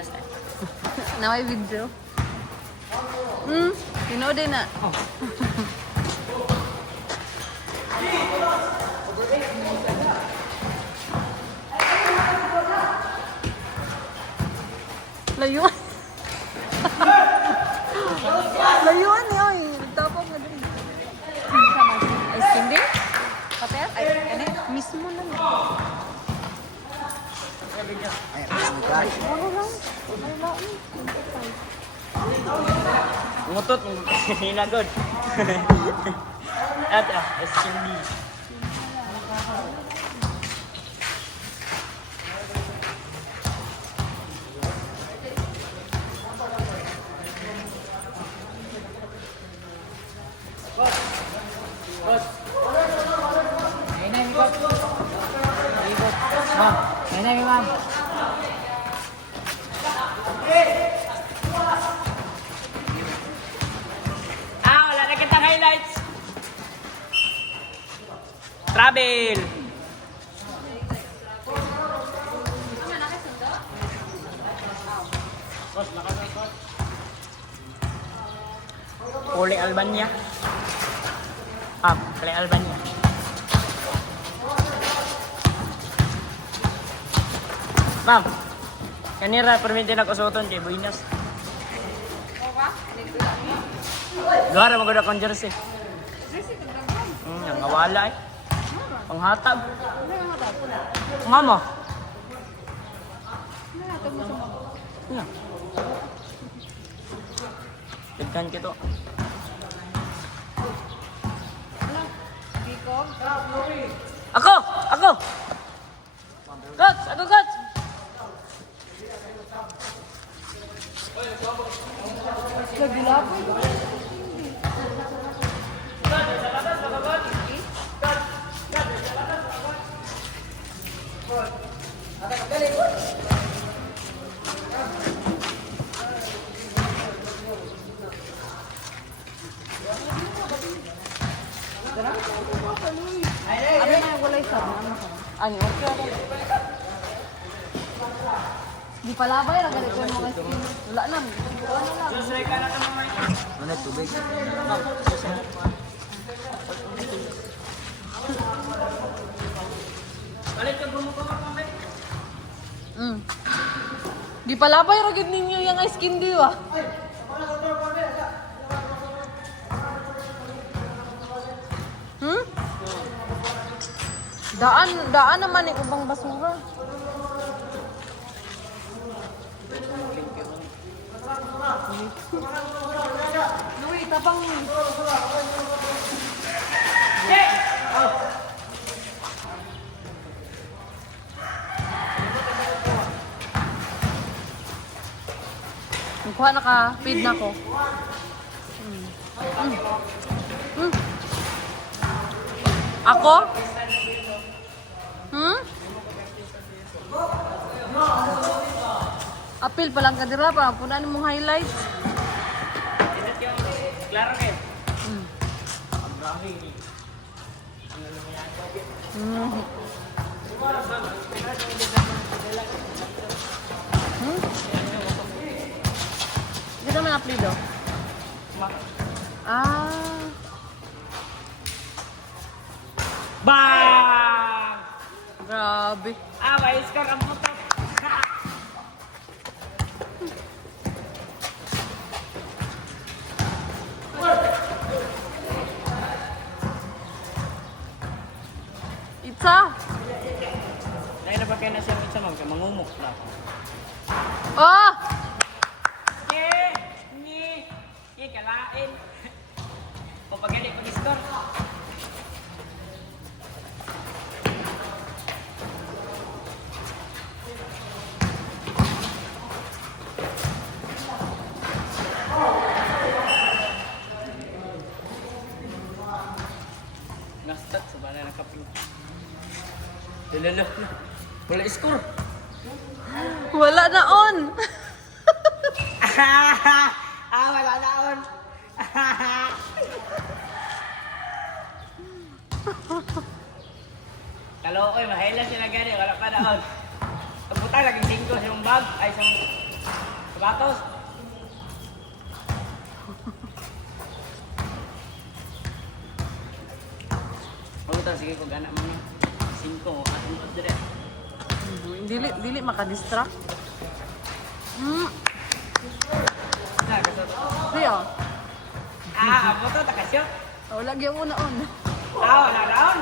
Buenas tayo. Na may video. Tinood din na. Oh. Layuan. Layuan niya. Tapos nga din. Ay, hindi? Pater? Ay, kani? Mismo na lang. Ano lang? Umutot. Hinagod. At hindi. Ma'am, may ma'am. Wala na kitang highlights. Travel. Uli Albania. Uli Albania. Ma'am, kanira permite na kusuton kay Buenas. Luar mo gud akong jersey. Ang awala eh. Panghatag. Mama. Yeah. Tigkan kito. Ako! Ako! Coach! Ako, coach! Naglapoy ko. Ano na walay sa ano ka? Ani okay. Di palabay ra gali ko mga skin. Wala na. Susray ka na ito mga ito. Ano tubig? Balik ka bumuka ka pa. Di palabay ra gid ninyo yang skin di wa. Daan naman ni ubang basura. Nuwi, tapang ni. Kuha na ka, feed na ko. Ako? Apil pa lang ka dira pa. Punan mong highlights. Klaro kayo. Dito man aplido. Bang! Grabe. May score ang puto. Itza. Dahil na ba kayo na siya mangumok lang. Oh! Kalain. O pagaling ko ni-score. Nastat sa bala ng kaping. Lalo. Wala score. Wala na on. Wala na on. Kalooy, mahila sila gani, wala pa na on. Pagpunta, laging 5 sa yung bag, ay sa Gatos. Pagkutang sige ko gana mo. 5 o atin ko dire. Dili maka-distract. Na kaso. Siya. Amo to takasyo. Oh, lagi ang una-una. Wala raon.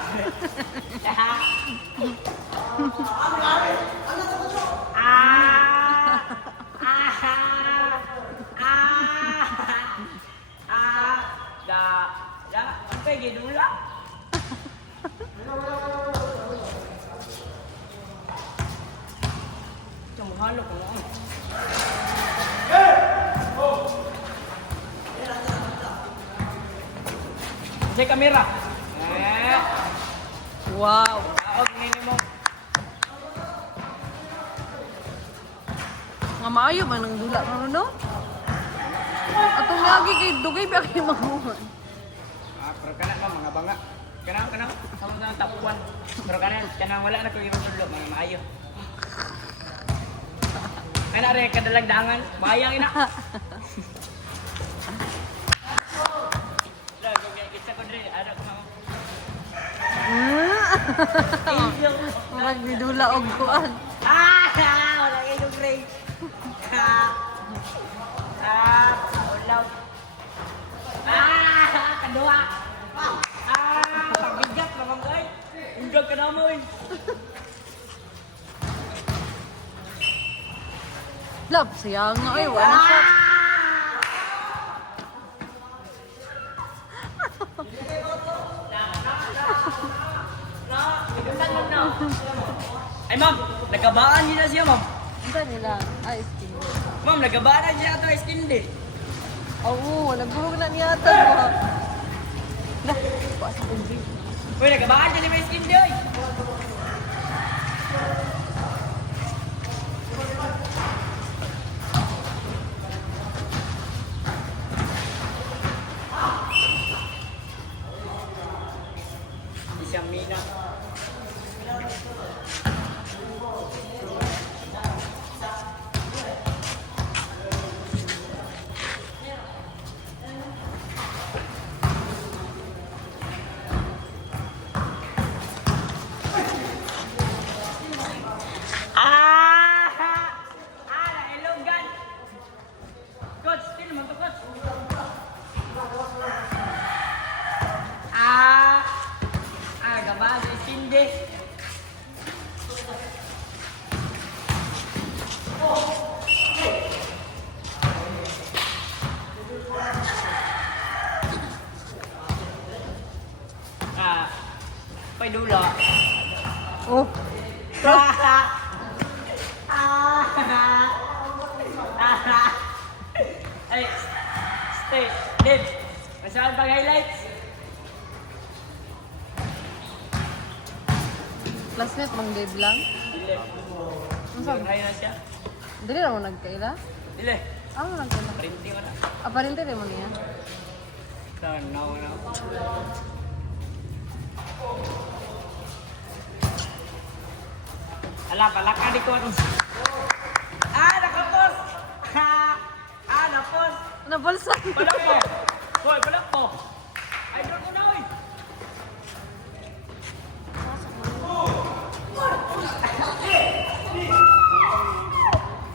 Sampai gitu lah. Cuma halus kan. Cek kamera. Wow. Out minimum. Nga maayo man ang dula karon no? Atong lagi kay dugay ba kay manguhon. Pero kana ma'am mga banga. Kana sama sa tapuan. Pero kana wala na ko yung dulo mga maayo. Kana re kadalagdangan, bayang ina. Lah go kita ko dire ada ko mga. Murag ni dula og kuan. Wala kayo yung grade. Ulaw. Kadua. Pagbigat naman ko eh. Undog ka na mo eh. Love, sayang nga ay wala siya. Ay ma'am, nagkabaan niyo na siya ma'am. Ano nila? Ay, skin. Ma'am, nagkabaan na siya ito skin di. Oo, nagburog na niya ito. Lah, pa sa kundi. Uy, nagkabaan siya ni may skin di oy. Isang mina. Nailogan. Coach, sino mo to, coach? Gabado, sindi. Paidula. Oh, Ay, stay, live. Masaan pag highlights? classmate mang dead lang. Dile. Ang sabi? Try na siya. Dili na mo nagkaila? Dile. Ano nagkaila? Printing mo na. Aparente rin mo niya. No. Ala, palaka di ko. Nakapos! Napos! Nabulsa. Balak po! Hoy, balak po! Ay, doon ko na, oy!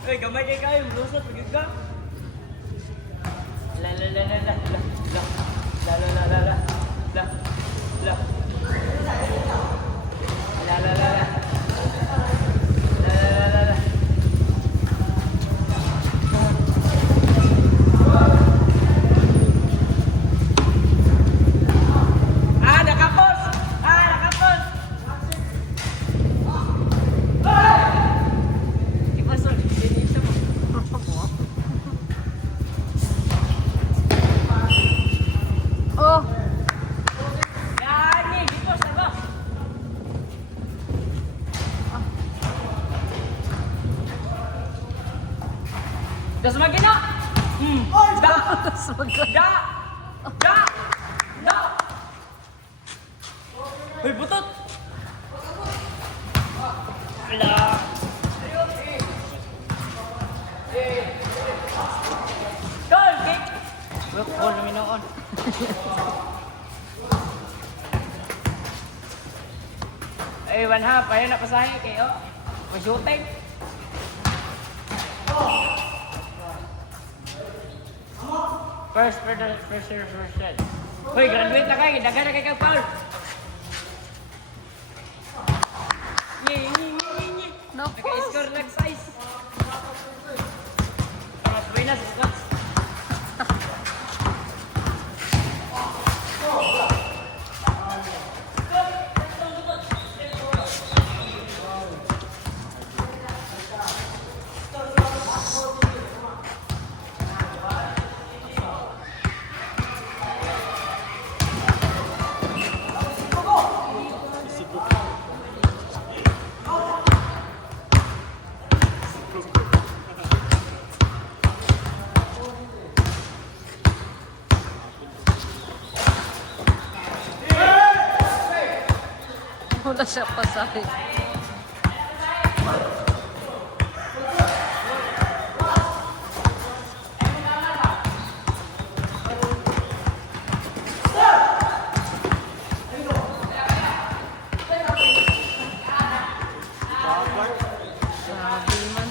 Uy, gamay kay kayo. Lusot, pagod ka. La. Nakapos! Ipasol, dinito mo. Oh, Gani, dito sa ba? Das magina. Da. tas magka. Da. Hoy, butot. Ala. Look, all luminoon. Ay, one half. Ayaw na pasahe kayo. Mag-shooting. First shot. Hoy, graduate na kayo. Dagan na kayo foul. Nye. No, Naka-score lang size. Buenas, Scott. wala siya pasahe. Grabe man.